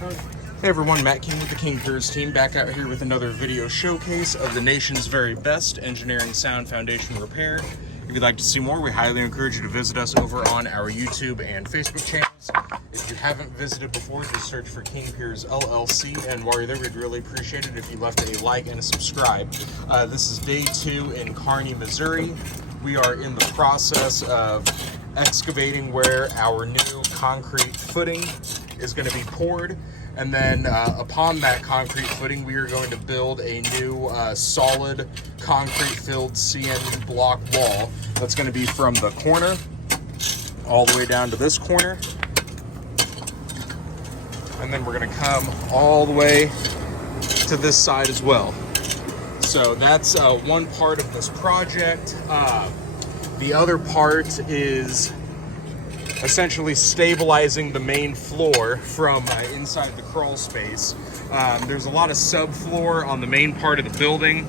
Hey everyone, Matt King with the King Piers team, back out here with another video showcase of the nation's very best engineering sound foundation repair. If you'd like to see more, we highly encourage you to visit us over on our YouTube and Facebook channels. If you haven't visited before, just search for King Piers LLC, and while you're there, we'd really appreciate it if you left a like and a subscribe. This is day 2 in Kearney, Missouri. We are in the process of excavating where our new concrete footing is going to be poured. And then upon that concrete footing, we are going to build a new solid concrete-filled CN block wall that's going to be from the corner all the way down to this corner. And then we're going to come all the way to this side as well. So that's one part of this project. The other part is essentially stabilizing the main floor from inside the crawl space. There's a lot of subfloor on the main part of the building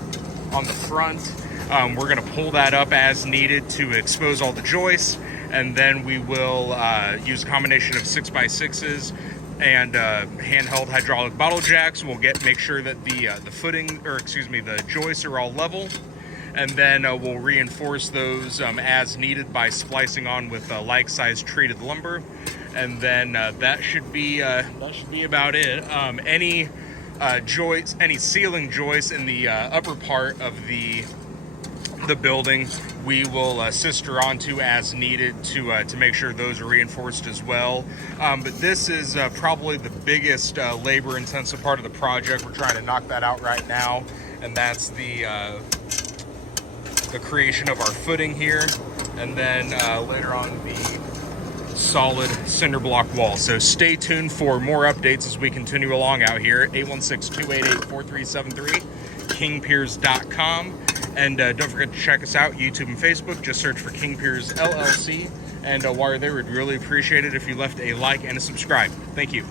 on the front. We're going to pull that up as needed to expose all the joists, and then we will use a combination of 6x6s and handheld hydraulic bottle jacks. We'll make sure that the joists are all level. And then we'll reinforce those as needed by splicing on with like-sized treated lumber, and then that should be about it. Any ceiling joists in the upper part of the building, we will sister onto as needed to make sure those are reinforced as well. But this is probably the biggest labor-intensive part of the project. We're trying to knock that out right now, and that's the creation of our footing here, and then later on the solid cinder block wall. So stay tuned for more updates as we continue along out here. 816-288-4373, kingpiers.com, and don't forget to check us out, YouTube and Facebook. Just search for King Piers LLC, and while you're there, we'd really appreciate it if you left a like and a subscribe. Thank you.